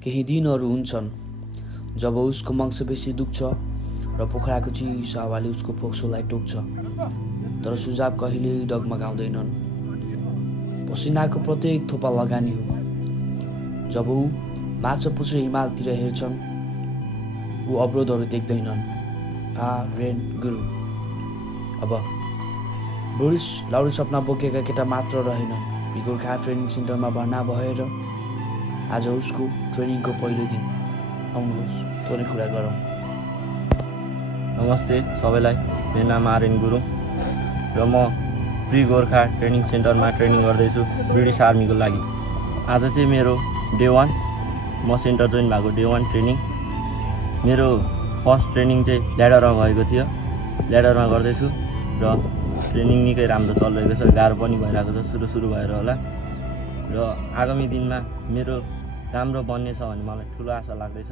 केही दिनहरू हुन्छन् जब उसको मांसपेशी दुख्छ र पोखराको चिसो हावाले उसको फोक्सोलाई टोक्छ, तर सुझाव कहिल्यै डगमगाउँदैनन्। पसिनाको प्रत्येक थोपा लगानी हो। जब ऊ माछापुच्छ्रे हिमालतिर हेर्छन्, ऊ अवरोधहरू देख्दैनन्। रेन गुरु। अब बोरिस लाउडी सपना बोकेका केटा मात्र रहेनन्। गोर्खा ट्रेनिङ सेन्टरमा भर्ना भएर आज उसको ट्रेनिङको पहिलो दिन। आउनुहोस् थोरै कुरा गरौँ। नमस्ते सबैलाई, मेरो नाम आर्यन गुरुङ र म प्री गोर्खा ट्रेनिङ सेन्टरमा ट्रेनिङ गर्दैछु ब्रिटिस आर्मीको लागि। आज चाहिँ मेरो डे 1, म सेन्टर जोइन भएको डे 1 ट्रेनिङ। मेरो फर्स्ट ट्रेनिङ चाहिँ ल्याडरमा भएको थियो। ल्याडरमा गर्दैछु र ट्रेनिङ निकै राम्रो चलिरहेको छ। गाह्रो पनि भइरहेको छ सुरु भएर होला, र आगामी दिनमा मेरो राम्रो बन्ने छ भन्ने मलाई ठुलो आशा लाग्दैछ।